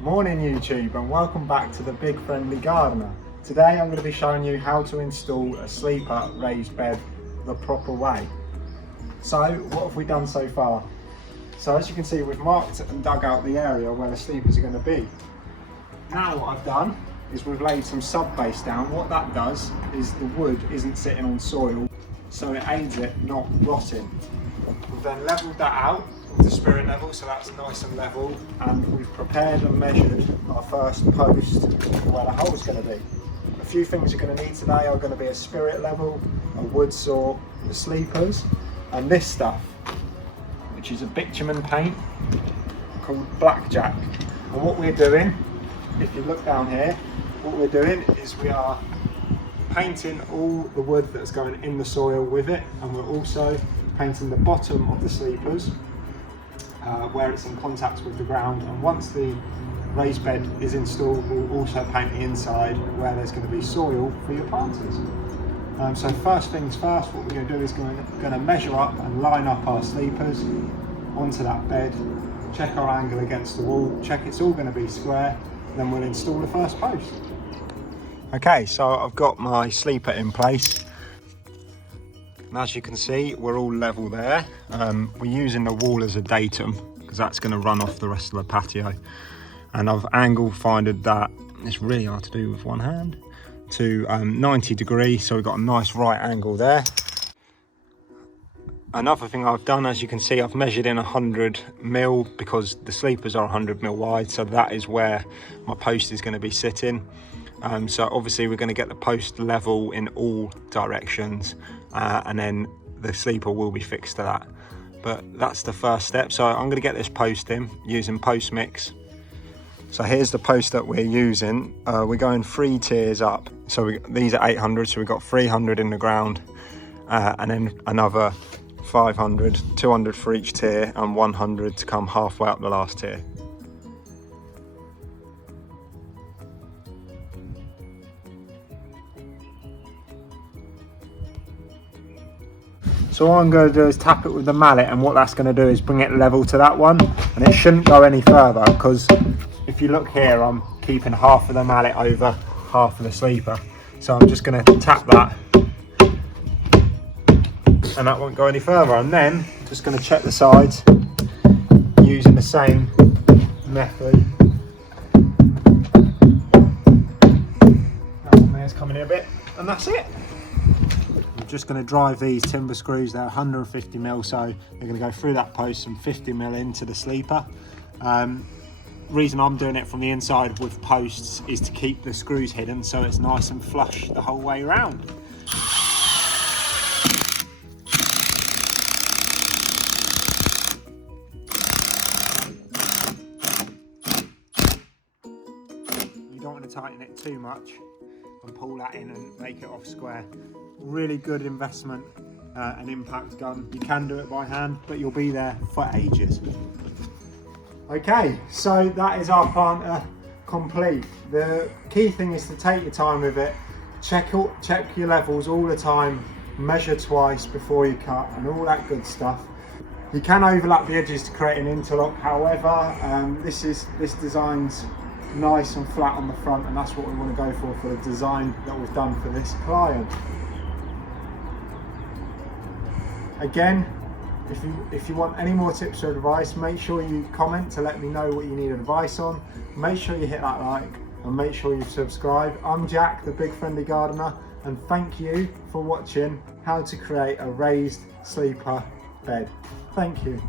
Morning YouTube, and welcome back to the Big Friendly Gardener. Today I'm going to be showing you how to install a sleeper raised bed the proper way. So what have we done so far? So as you can see, we've marked and dug out the area where the sleepers are going to be. Now what I've done is we've laid some sub base down. What that does is the wood isn't sitting on soil, so it aids it not rotting. We've then levelled that out to spirit level, so that's nice and level, and we've prepared and measured our first post where the hole's going to be. A few things you're going to need today are going to be a spirit level, a wood saw, the sleepers, and this stuff, which is a bitumen paint called Blackjack. And what we're doing, if you look down here, what we're doing is we are painting all the wood that's going in the soil with it, and we're also painting the bottom of the sleepers where it's in contact with the ground, and once the raised bed is installed, we'll also paint the inside where there's going to be soil for your planters. So first things first, what we're going to do is going to measure up and line up our sleepers onto that bed, check our angle against the wall, check it's all going to be square, then we'll install the first post. Okay, so I've got my sleeper in place. And as you can see, we're all level there. We're using the wall as a datum because that's going to run off the rest of the patio. And I've angle finded that, it's really hard to do with one hand, to 90 degrees, so we've got a nice right angle there. Another thing I've done, as you can see, I've measured in 100 mil because the sleepers are 100 mil wide, so that is where my post is going to be sitting. So obviously we're going to get the post level in all directions, and then the sleeper will be fixed to that. But that's the first step. So I'm going to get this post in using post mix. So here's the post that we're using. We're going 3 tiers up. So these are 800, so we've got 300 in the ground, and then another 500, 200 for each tier, and 100 to come halfway up the last tier. So what I'm going to do is tap it with the mallet, and what that's going to do is bring it level to that one, and it shouldn't go any further, because if you look here, I'm keeping half of the mallet over half of the sleeper. So I'm just going to tap that, and that won't go any further. And then just going to check the sides using the same method. That's coming in a bit, and that's it. I'm just going to drive these timber screws. They're 150 mil, so they're going to go through that post and 50 mil into the sleeper. Reason I'm doing it from the inside with posts is to keep the screws hidden, so it's nice and flush the whole way around. You don't want to tighten it too much and pull that in and make it off square. Really good investment, an impact gun. You can do it by hand, but you'll be there for ages. Okay, so that is our planter complete. The key thing is to take your time with it, check your levels all the time, measure twice before you cut, and all that good stuff. You can overlap the edges to create an interlock. However, this design's nice and flat on the front, and that's what we want to go for the design that we've done for this client. Again, if you want any more tips or advice, make sure you comment to let me know what you need advice on. Make sure you hit that like, and make sure you subscribe. I'm Jack, the Big Friendly Gardener, and thank you for watching how to create a raised sleeper bed. Thank you.